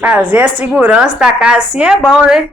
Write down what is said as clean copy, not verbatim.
Fazer a segurança da casa assim é bom, né?